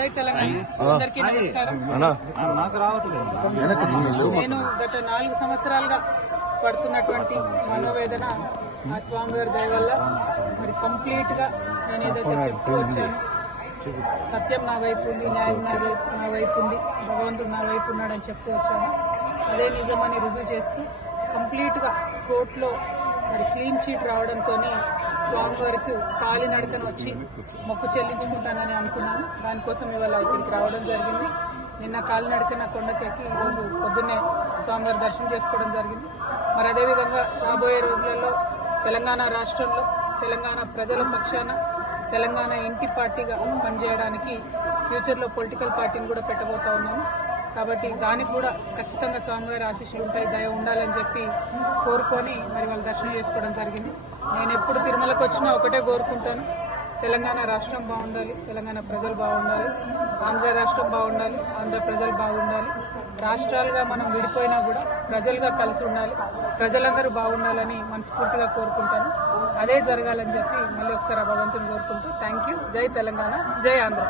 జై తెలంగాణ. అందరికీ నమస్కారం. నేను గత 4 సంవత్సరాలుగా పడుతున్నటువంటి మనోవేదన ఆ స్వామివారి దయ వల్ల మరి కంప్లీట్ గా నేను ఏదైతే చెప్తూ వచ్చాను, సత్యం నా వైపు ఉంది, న్యాయం నా వైపు ఉంది, భగవంతుడు నా వైపు ఉన్నాడని చెప్తూ వచ్చాను. అదే నిజమని రుజువు చేస్తూ కంప్లీట్ గా కోర్టులో మరి క్లీన్ చీట్ రావడంతో స్వామివారికి కాలినడకన వచ్చి మొక్కు చెల్లించుకుంటానని అనుకున్నాను. దానికోసం ఇవాళ ఇక్కడికి రావడం జరిగింది. నిన్న కాలినడకన కొండకెక్కి ఈరోజు పొద్దున్నే స్వామివారి దర్శనం చేసుకోవడం జరిగింది. మరి అదేవిధంగా రాబోయే రోజులలో తెలంగాణ రాష్ట్రంలో తెలంగాణ ప్రజల పక్షాన తెలంగాణ ఇంటి పార్టీగా పనిచేయడానికి ఫ్యూచర్లో పొలిటికల్ పార్టీని కూడా పెట్టబోతా ఉన్నాను. కాబట్టి దానికి కూడా ఖచ్చితంగా స్వామివారి ఆశీస్సులు ఉంటాయి, దయ ఉండాలని చెప్పి కోరుకొని మరి వాళ్ళు దర్శనం చేసుకోవడం జరిగింది. నేను ఎప్పుడు తిరుమలకు వచ్చినా ఒకటే కోరుకుంటాను, తెలంగాణ రాష్ట్రం బాగుండాలి, తెలంగాణ ప్రజలు బాగుండాలి, ఆంధ్ర రాష్ట్రం బాగుండాలి, ఆంధ్ర ప్రజలు బాగుండాలి. రాష్ట్రాలుగా మనం విడిపోయినా కూడా ప్రజలుగా కలిసి ఉండాలి, ప్రజలందరూ బాగుండాలని మనస్ఫూర్తిగా కోరుకుంటాను. అదే జరగాలని చెప్పి మళ్ళీ ఒకసారి భగవంతుని కోరుకుంటూ థ్యాంక్ యూ. జై తెలంగాణ, జై ఆంధ్ర.